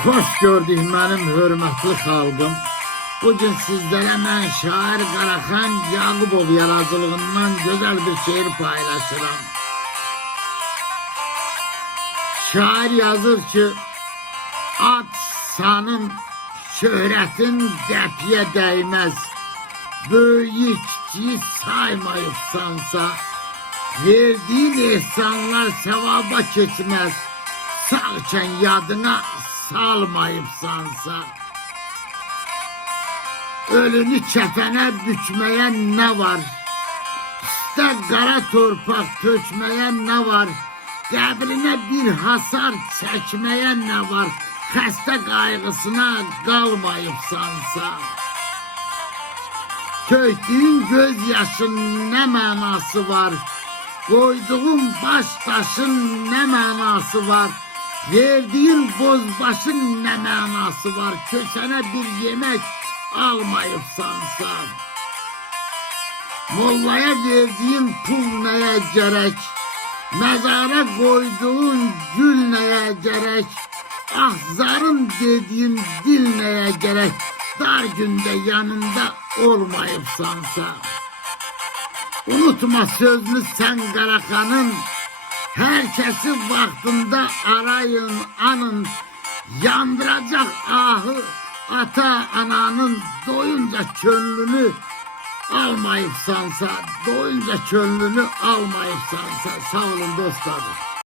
Hoş gördük mənim hörmətli xalqım. Bugün sizlərə mən şair Qaraxan Yaqubov yaradıcılığından gözəl bir şeir paylaşıram. Şair yazır ki, ad sanın, şöhrətin qəpiyə dəyməz. Böyük kiçiyi saymayıbsansa, verdiğin ehsanlar sevaba keçməz. Sağkən yadına salmayıbsansa, ölünü kəfənə bükməyə nə var? Üstə qara torpaq tökməyə nə var? Qəbrinə bir hasar çəkməyə nə var? Xəstə qayğısına qalmayıbsansa, tökdüyün göz yaşın nə mənası var? Qoyduğun baş daşın nə mənası var? Verdiğin bozbaşın nə mənası var? Köçənə bir yemək almayıbsansa, mollaya verdiğin pul nəyə gərək? Məzara qoyduğun gül nəyə gərək? Ahzarın dediğin dil nəyə gərək? Dar gündə yanında olmayıbsansa, unutma sözünü sən Qaraxanın, herkesi vaktinde arayın, anın. Yandıracak ahı ata ananın, doyunca könlünü almayıbsansa, doyunca könlünü almayıbsansa. Sağ olun dostlarım.